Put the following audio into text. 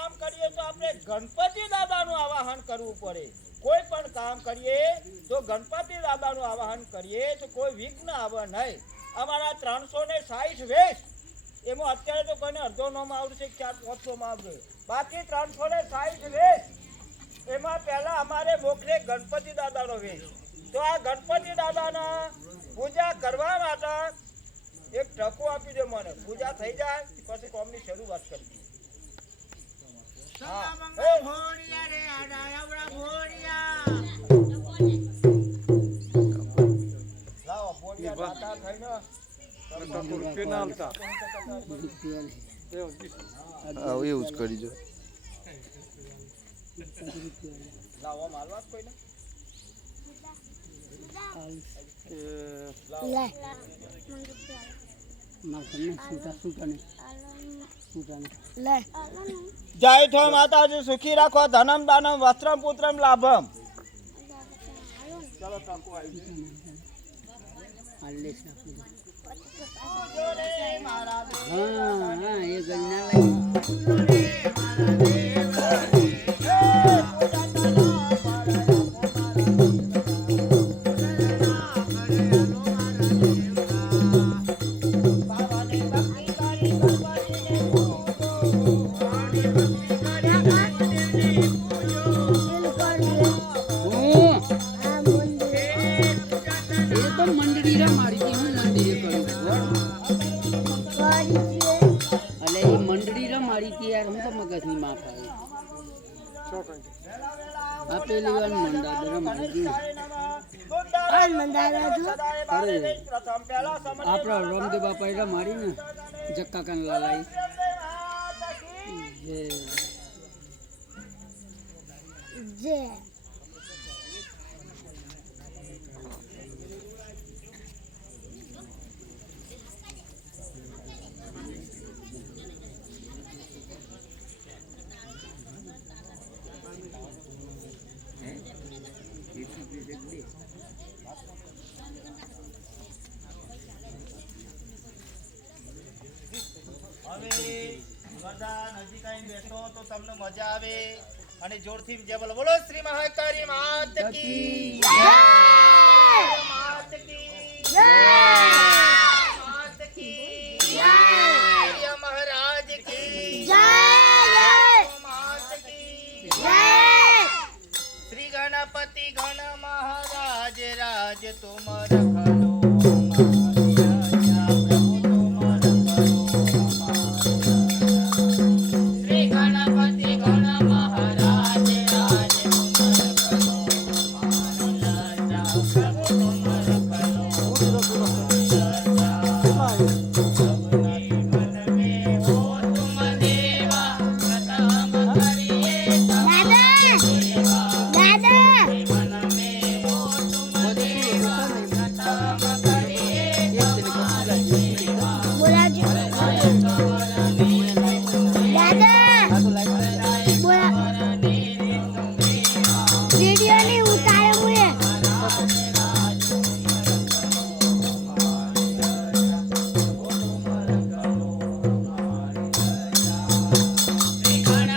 કામ કરીએ તો આપણે ગણપતિ દાદાનું આવાહન કરવું પડે. કોઈ પણ કામ કરીએ તો ગણપતિ દાદાનું આવાહન કરીએ તો કોઈ વિઘ્ન આવે નહીં. અમારા 360 વેશ એમાં અત્યારે તો કોઈને અડધો નોમ આવડશે, 400-500 માં આવશે, બાકી 360 વેશ એમાં પહેલા અમારે મોખરે ગણપતિ દાદાનો વેશ. તો આ ગણપતિ દાદાના પૂજા કરવા માટે એક ટકો આપી દે મને. પૂજા થઈ જાય પછી કોમની શરૂઆત કરી. લાવો ભોળિયા દાતા થઈને એવું જ કરી જો. લાવો માલવા કોઈને જય થો માતાજી, સુખી રાખો, ધનમ દાનમ વસ્ત્રમ પુત્રમ લાભમ. ચલો ટકો આવી આપણા રામદેવ બાપા મારી ને જક્કા કાન લાલાઈ જે નજીક આવીને બેસો તો તમને મજા આવે. અને જોરથી જય બોલો. બોલો શ્રી મહાકાળી માત કી જય, માત કી જય, માત કી જય, મહારાજ કી જય, માત કી જય. શ્રી ગણપતિ ગણ મહારાજ રાજ તુમ રખ